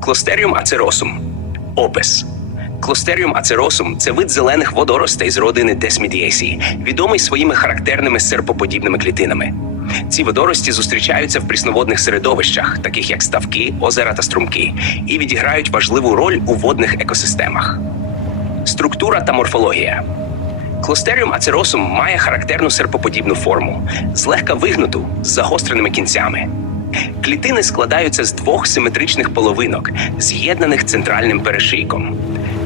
Клостеріум ацеросум. Опис. Клостеріум ацеросум це вид зелених водоростей з родини Desmidiaceae, відомий своїми характерними серпоподібними клітинами. Ці водорості зустрічаються в прісноводних середовищах, таких як ставки, озера та струмки, і відіграють важливу роль у водних екосистемах. Структура та морфологія. Клостеріум ацеросум має характерну серпоподібну форму, злегка вигнуту з загостреними кінцями. Клітини складаються з двох симетричних половинок, з'єднаних центральним перешийком.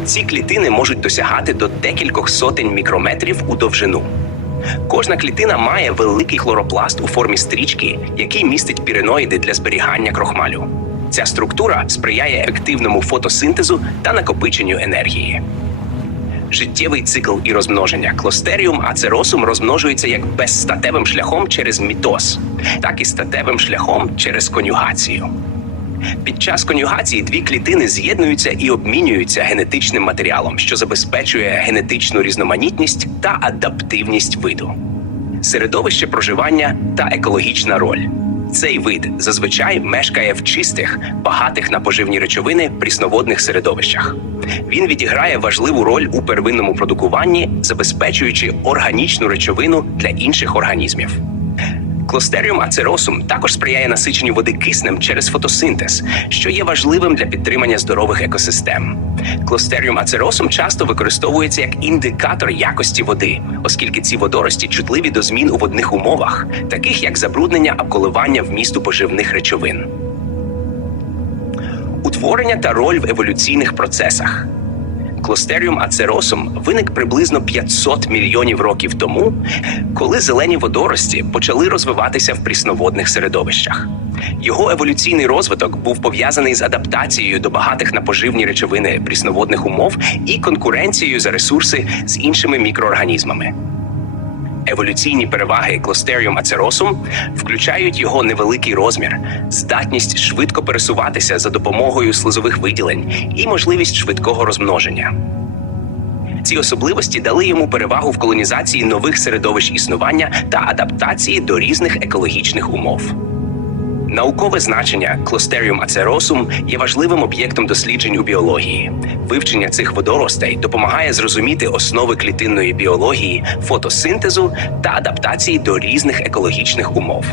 Ці клітини можуть досягати до декількох сотень мікрометрів у довжину. Кожна клітина має великий хлоропласт у формі стрічки, який містить піреноїди для зберігання крохмалю. Ця структура сприяє ефективному фотосинтезу та накопиченню енергії. Життєвий цикл і розмноження клостеріум ацеросум розмножується як безстатевим шляхом через мітоз, так і статевим шляхом через конюгацію. Під час конюгації дві клітини з'єднуються і обмінюються генетичним матеріалом, що забезпечує генетичну різноманітність та адаптивність виду. Середовище проживання та екологічна роль. Цей вид зазвичай мешкає в чистих, багатих на поживні речовини прісноводних середовищах. Він відіграє важливу роль у первинному продукуванні, забезпечуючи органічну речовину для інших організмів. Клостеріум ацеросум також сприяє насиченню води киснем через фотосинтез, що є важливим для підтримання здорових екосистем. Клостеріум ацеросум часто використовується як індикатор якості води, оскільки ці водорості чутливі до змін у водних умовах, таких як забруднення або коливання вмісту поживних речовин. Утворення та роль в еволюційних процесах. Клостеріум ацеросум виник приблизно 500 мільйонів років тому, коли зелені водорості почали розвиватися в прісноводних середовищах. Його еволюційний розвиток був пов'язаний з адаптацією до багатих на поживні речовини прісноводних умов і конкуренцією за ресурси з іншими мікроорганізмами. Еволюційні переваги клостеріум ацеросум включають його невеликий розмір, здатність швидко пересуватися за допомогою слизових виділень і можливість швидкого розмноження. Ці особливості дали йому перевагу в колонізації нових середовищ існування та адаптації до різних екологічних умов. Наукове значення Clostridium acerosum є важливим об'єктом досліджень у біології. Вивчення цих водоростей допомагає зрозуміти основи клітинної біології, фотосинтезу та адаптації до різних екологічних умов.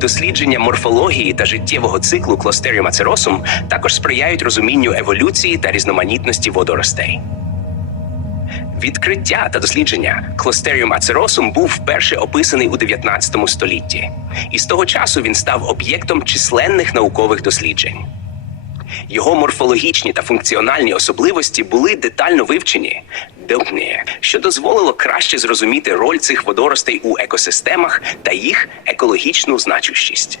Дослідження морфології та життєвого циклу Clostridium acerosum також сприяють розумінню еволюції та різноманітності водоростей. Відкриття та дослідження Clostridium acerosum був вперше описаний у 19 столітті, і з того часу він став об'єктом численних наукових досліджень. Його морфологічні та функціональні особливості були детально вивчені, що дозволило краще зрозуміти роль цих водоростей у екосистемах та їх екологічну значущість.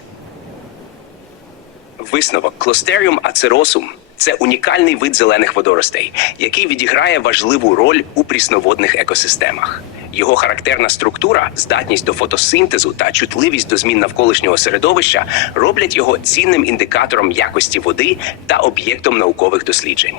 Висновок Clostridium acerosum – це унікальний вид зелених водоростей, який відіграє важливу роль у прісноводних екосистемах. Його характерна структура, здатність до фотосинтезу та чутливість до змін навколишнього середовища роблять його цінним індикатором якості води та об'єктом наукових досліджень.